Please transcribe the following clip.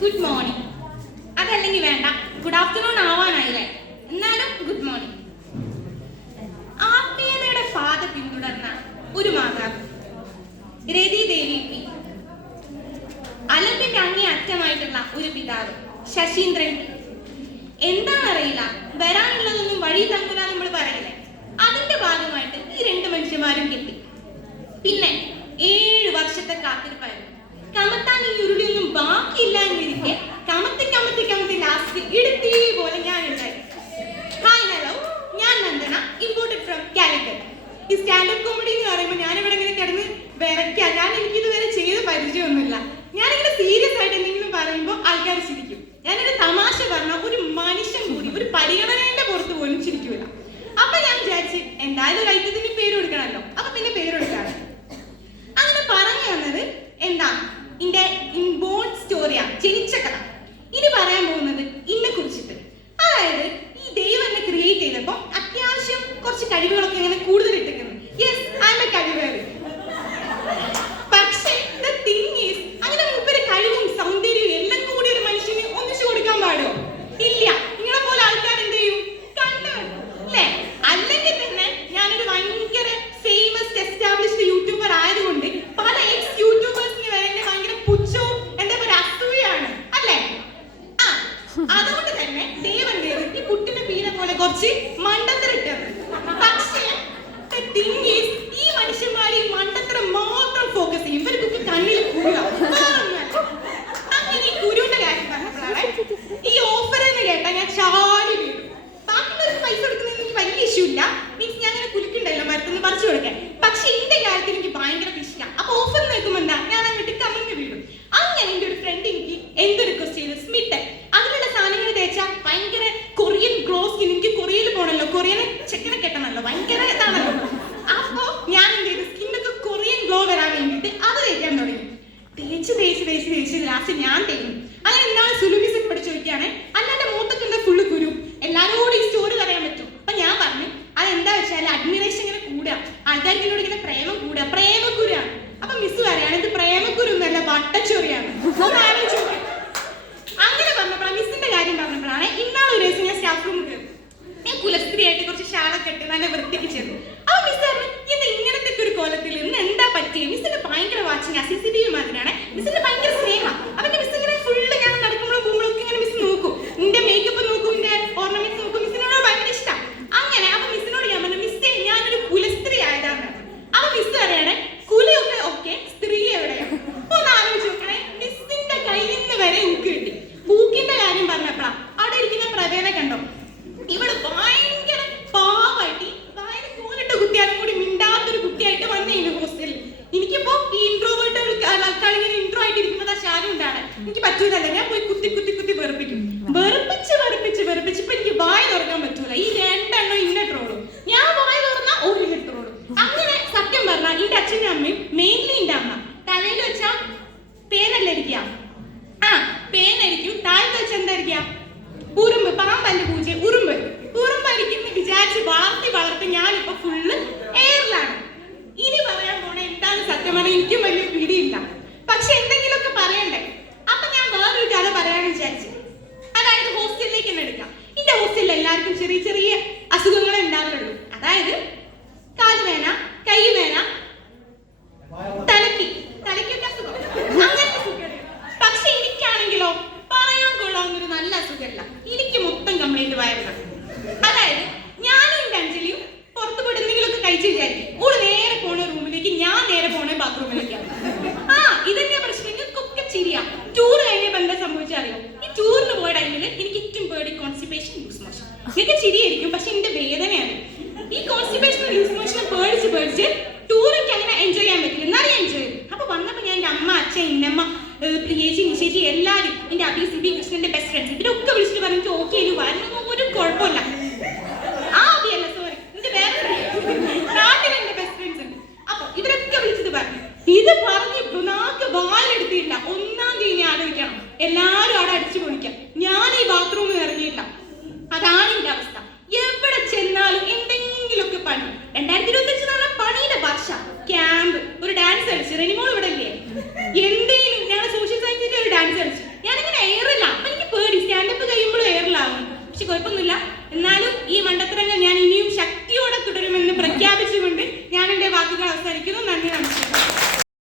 Good morning. അതല്ലെങ്കിൽ വേണ്ട, good afternoon ആവാനായില്ലേ, എന്നാലും ഗുഡ് മോർണിംഗ്. ആത്മീയതയുടെ പാത പിന്തുടർന്ന ഒരു മാതാവ് രതി ദേവി പി. അലമ്പിന്റെ അങ്ങേ അറ്റമായിട്ടുള്ള ഒരു പിതാവ് ശശീന്ദ്രൻ പി. എന്താണെന്നറിയില്ല, വരാനുള്ളതൊന്നും വഴി തങ്ങൂല നമ്മൾ പറയില്ലേ, അതിന്റെ ഭാഗമായിട്ട് ഈ രണ്ട് മനുഷ്യന്മാരും കെട്ടി. പിന്നെ 7 വർഷത്തെ കാത്തിരിപ്പായിരുന്നു. കമത്താൻ ഈ ഉരുളിയൊന്നും ബാക്കിയില്ല എന്നിരിക്കെ കമത്തി കമത്തി കമത്തി ലാസ്റ്റ് ഇടുത്തി പോലെ ഞാൻ ഉണ്ടായി. ഹായ് ഹലോ, ഞാൻ നന്ദന, ഇമ്പോർട്ടഡ് ഫ്രം കാലിക്കറ്റ്. ഈ സ്റ്റാൻഡപ്പ് കോമഡി എന്ന് പറയുമ്പോൾ ഞാനിവിടെ ഇങ്ങനെ കിടന്ന് വിറയ്ക്കാം. എനിക്കിതുവരെ ചെയ്ത് പരിചയമൊന്നുമില്ല. ഞാനിങ്ങനെ സീരിയസ് ആയിട്ട് എന്തെങ്കിലും പറയുമ്പോൾ ആൾക്കാർ ചിരിക്കും. ഞാനൊരു തമാശ പറഞ്ഞാൽ ഒരു മനുഷ്യൻ കൂടി ഒരു പരിഗണനയുടെ പുറത്ത് പോലും ചിരിക്കൂല. അപ്പൊ ഞാൻ വിചാരിച്ച് എന്തായാലും ഒരു ഐറ്റത്തിന് പേര് കൊടുക്കണമല്ലോ, അപ്പൊ പിന്നെ പേര് കൊടുക്കാണ്. അങ്ങനെ പറഞ്ഞു വന്നത് എന്താ, ഇന്റെ ഇൻബോൺ സ്റ്റോറിയാ, ജനിച്ച കഥ. ഇനി പറയാൻ പോകുന്നത് ഇന്നെ കുറിച്ചിട്ട്. അതായത് ഈ ദൈവം എന്നെ ക്രിയേറ്റ് ചെയ്തപ്പോ അത്യാവശ്യം കുറച്ച് കഴിവുകളൊക്കെ ഇങ്ങനെ കൂടുതൽ ഇട്ടിരിക്കുന്നു. യെസ്, ഐ എം എ കഴിവേറി. പക്ഷേ ദ തിങ് ഈസ്, അങ്ങനെ മൂപ്പര് കഴിവും സൗന്ദര്യവും എല്ലാം കൂടി ഒരു മനുഷ്യന് ഒന്നിച്ചു കൊടുക്കാൻ പാടുമോ? ഇല്ല. നിങ്ങളെ പോലെ ആൾക്കാർ എന്ത് ചെയ്യും? കണ്ടു അല്ലേ? അല്ലെങ്കിൽ തന്നെ ഞാനൊരു ഭയങ്കര ഫേമസ് എസ്റ്റാബ്ലിഷ്ഡ് യൂട്യൂബർ ആയതുകൊണ്ട് പല എക്സ് യൂട്യൂബേഴ്സിന് വരെ എന്നെ ഭയങ്കര പുച്ഛവും എന്താ പറയുക അസൂയാണ് അല്ലേ? അതുകൊണ്ട് തന്നെ ദൈവം ഈ കുട്ടിന്റെ പീന പോലെ കുറച്ച് മണ്ടത്തരിട്ടത്. പക്ഷേ ഈ മനുഷ്യന്മാർ ഈ മണ്ടത്തരം മാത്രം ഫോക്കസ് ചെയ്യും. ഇവർക്കൊക്കെ കണ്ണിൽ കുരുവാ. അങ്ങനെ ഈ കുരുവിന്റെ കാര്യം പറഞ്ഞപ്പോഴാണ് ഈ ഓഫർ എന്ന് കേട്ടാ ഞാൻ ചാടി വീഴും. ബാക്കിയുള്ളവർക്ക് പൈസ കൊടുക്കുന്നതിന് എനിക്ക് വലിയ ഇഷ്യൂ ഇല്ല. മീൻസ് ഞാൻ അങ്ങനെ കുലുക്കുണ്ടല്ലോ മരത്തുനിന്ന് പറിച്ചു കൊടുക്കാൻ. പക്ഷെ എന്റെ കാര്യത്തിൽ എനിക്ക് ഭയങ്കര ഇഷ്ടമാണ്. അപ്പൊ ഓഫർ നിൽക്കുമ്പോൾ എന്താ, ഞാൻ അങ്ങോട്ട് കമന്ന് വീഴും. അങ്ങനെ എന്റെ ഒരു ഫ്രണ്ട് എനിക്ക് എന്തൊരു റിക്വസ്റ്റ് ചെയ്തു, സ്മിറ്റ് അതിലുള്ള സാധനങ്ങൾ തേച്ചാൽ ഭയങ്കര കൊറിയൻ ഗ്ലോ സ്കിൻ. എനിക്ക് കൊറിയയിൽ പോകണല്ലോ, കൊറിയനെ ചെക്കനെ കെട്ടണല്ലോ, ഭയങ്കര ഇതാണല്ലോ. അപ്പൊ ഞാൻ എന്ത് ചെയ്തു, സ്കിന്നൊക്കെ കൊറിയൻ ഗ്ലോ വരാൻ വേണ്ടിയിട്ട് അത് തേക്കാൻ തുടങ്ങി. തേച്ച് തേച്ച് തേച്ച് തേച്ച് ലാസ്റ്റ് ഞാൻ തേക്കും. അങ്ങനെ എന്താണ് സുലുമിസിൽ പഠിച്ചു ചോദിക്കുകയാണ്, അല്ലാതെ മൂത്തൊക്കെ എന്താ ഫുള്ള് കുരു, എല്ലാവരോടും ഈ സ്റ്റോറി പറയാൻ പറ്റും. അപ്പൊ ഞാൻ പറഞ്ഞു അതെന്താ വെച്ചാൽ അഡ്മിറേഷൻ ഇങ്ങനെ കൂടുക, ആൾക്കാർക്ക് എന്നോട് ഇങ്ങനെ പ്രേമം കൂടുക, പ്രേമക്കുരുയാണ്. അപ്പൊ മിസ് പറയാണ് ഇത് പ്രേമക്കുരു എന്നല്ല വട്ടച്ചൊറിയാണ്. അങ്ങനെ പറഞ്ഞപ്പോഴാണ് മിസ്സിന്റെ കാര്യം പറഞ്ഞപ്പോഴാണ് ഇന്നാളെ ഒരു ദിവസം ഞാൻ സ്റ്റാഫ് റൂമിൽ കയറി. ഞാൻ കുലസ്ത്രീ ആയിട്ട് കുറച്ച് ഷാളൊക്കെ ഇട്ട് നല്ല വൃത്തിക്ക് ചേർന്നു. അപ്പൊ മിസ് പറഞ്ഞു ഇത് ഇങ്ങനത്തെ ഒരു കോലത്തിൽ ഇന്ന് എന്താ പറ്റിയത്? മിസ്സിന്റെ ഭയങ്കര വാച്ചിങ്, CCTV മാതിരിയാണ്. മിസ്സിന്റെ ഭയങ്കര സ്നേഹം. അപ്പൊ മിസ് ഇങ്ങനെ ഫുള്ള് ഞാൻ നടക്കുമ്പോഴും പോകുമ്പോഴും ഒക്കെ ഇങ്ങനെ മിസ് നോക്കും, നിന്റെ മേക്കപ്പ് നോക്കും, നിന്റെ ഓർണമെന്റ്സ് നോക്കും. മിസ്സിനോട് ഭയങ്കര ഇഷ്ടം. അങ്ങനെ അപ്പൊ മിസ്സിനോട് ഞാൻ പറഞ്ഞു മിസ്സേ ഞാനൊരു കുലസ്ത്രീ ആയതാണ്. അപ്പൊ മിസ് പറയാണ് കുലയൊക്കെ ഓക്കെ, സ്ത്രീ എവിടെയാണ്? ഒന്ന് ആലോചിച്ച് നോക്കണേ. മിസ്സിന്റെ കയ്യിൽ നിന്ന് വരെ ഊക്ക് കിട്ടി. ഊക്കിന്റെ കാര്യം പറഞ്ഞപ്പോഴാ അവിടെ ഇരിക്കുന്ന പ്രവേനെ കണ്ടോ, ഇവള് ഭയങ്കര പാവായിട്ട് വായന കൂലിട്ട് കുത്തിയാലും കൂടി മിണ്ടാത്തൊരു കുട്ടിയായിട്ട് വന്നേനു ഹോസ്റ്റലിൽ. എനിക്കിപ്പോ ഈ ഇൻട്രോവേർട്ട് ആൾക്കാരിങ്ങനെ ഇൻട്രോ ആയിട്ട് ഇരിക്കുന്നത് ശാലം ഉണ്ടാണ്. എനിക്ക് പറ്റൂലല്ലോ, ഞാൻ പോയി കുത്തി കുത്തി കുത്തി വെറുപ്പിക്കും. വെറുപ്പിച്ച് വെറുപ്പിച്ച് വെറുപ്പിച്ച് ഇപ്പൊ എനിക്ക് വായ തുറക്കാൻ പറ്റൂല. ഈ രണ്ടെണ്ണം ഇന്ന ട്രോളും, ഞാൻ വായ തുറന്ന ഒരു ട്രോളും. അങ്ങനെ സത്യം പറഞ്ഞാൽ എന്റെ അച്ഛൻ്റെ അമ്മയും മെയിൻലി എന്റെ അമ്മ തലയിൽ വെച്ചാ പേനല്ല ഇരിക്കുക, പേനായിരിക്കും. താഴത്ത് വെച്ച് എന്തായിരിക്കാം, ഉറുമ്പ്, പാമ്പല്ല പൂജ, ഉറുമ്പ് ഉറുമ്പായിരിക്കും വിചാരിച്ച് വളർത്തി വളർത്തി ഞാനിപ്പോ ഫുള്ള് എയറിലാണ്. ഇനി പറയാൻ പോണേ എന്താണ് സത്യം പറഞ്ഞാൽ എനിക്കും വലിയ പിടിയില്ല. പക്ഷെ എന്തെങ്കിലുമൊക്കെ പറയണ്ടേ. അപ്പൊ ഞാൻ വേറൊരു കഥ പറയാന്ന് വിചാരിച്ചു. അതായത് ഹോസ്റ്റലിലേക്ക് തന്നെ എടുക്കാം. എന്റെ ഹോസ്റ്റലിൽ എല്ലാവർക്കും ചെറിയ ചെറിയ അസുഖങ്ങളെ ഉണ്ടാവുള്ളൂ. അതായത് കാലുവേന, കൈവേന, തലയ്ക്കൊക്കെ അസുഖം, അങ്ങനത്തെ സുഖം. പക്ഷെ എനിക്കാണെങ്കിലോ പറയാൻ കൊള്ളാവുന്നൊരു നല്ല അസുഖമല്ല. എനിക്ക് മൊത്തം കംപ്ലീറ്റ് വയറിലാണ്. അതായത് ഞാനും എന്റെ അഞ്ജലിയും പുറത്തു പോയിട്ട് എന്തെങ്കിലുമൊക്കെ കഴിച്ച് വിചാരിക്കും. ഓള് നേരെ പോണ റൂമിലേക്ക്, ഞാൻ നേരെ പോണ ബാത്റൂമിലേക്കാണ്. ഇതന്നെ പ്രശ്നം. നിങ്ങൾക്കൊക്കെ ശരിയാ. ടൂർ കഴിഞ്ഞപ്പോ എന്താ സംഭവിച്ചറിയോ, ഈ ടൂറിന് പോയ ടൈമിൽ എനിക്ക് ഏറ്റവും പേടി കോൺസ്റ്റിപ്പേഷൻ, ലൂസ് മോഷൻ. നിങ്ങൾക്ക് ശരിയായിരിക്കും, പക്ഷെ എന്റെ വേദനയാണ്. ഈ കോൺസ്റ്റിപ്പേഷൻ ലൂസ് മോഷനെ പേടിച്ച് പേടിച്ച് ടൂറൊക്കെ അങ്ങനെ എൻജോയ് ചെയ്യാൻ പറ്റില്ല. എന്നാലും ഞാൻ എൻജോയ് ചെയ്തു. അപ്പൊ വന്നപ്പോ ഞാൻ എന്റെ അമ്മ, അച്ഛൻ, ഇന്നമ്മ, പ്രിയേച്ചി, നിശേച്ചി എല്ലാവരും, എന്റെ അബി, സിബി, കൃഷ്ണന്റെ ബെസ്റ്റ് ഫ്രണ്ട്സ്, ഇവരൊക്കെ വിളിച്ചിട്ട് പറഞ്ഞു ഓക്കെ വരണം, ഒരു കുഴപ്പമില്ല. അബിയല്ല, സോറി, എന്റെ വേറെ നാട്ടിൽ എന്റെ ബെസ്റ്റ് ഫ്രണ്ട്സ് ഉണ്ട്. അപ്പൊ ഇവരൊക്കെ വിളിച്ചത് പറഞ്ഞു. ഇത് പറഞ്ഞിപ്പോ നാക്ക് വാലെടുത്തില്ല. 1-ാം തീയതി ആലോചിക്കണം, എല്ലാരും അവിടെ അടിച്ചു പൊളിക്കാം. ഞാൻ ഈ ബാത്റൂമിൽ ഇറങ്ങിയില്ല. അതാണ് എന്റെ അവസ്ഥ. എവിടെ ചെന്നാലും എന്തെങ്കിലുമൊക്കെ പണി. 2025 പറഞ്ഞ പണിയുടെ വർഷം. ക്യാമ്പ്, ഒരു ഡാൻസ് കളിച്ചു, റെനിമോൾ ഇവിടെ ഇല്ലേ, എന്തെങ്കിലും ഞങ്ങളുടെ സോഷ്യൽ സയൻസിന്റെ ഒരു ഡാൻസ് കളിച്ചു. ഞാനിങ്ങനെ പക്ഷെ കുഴപ്പമൊന്നുമില്ല. എന്നാലും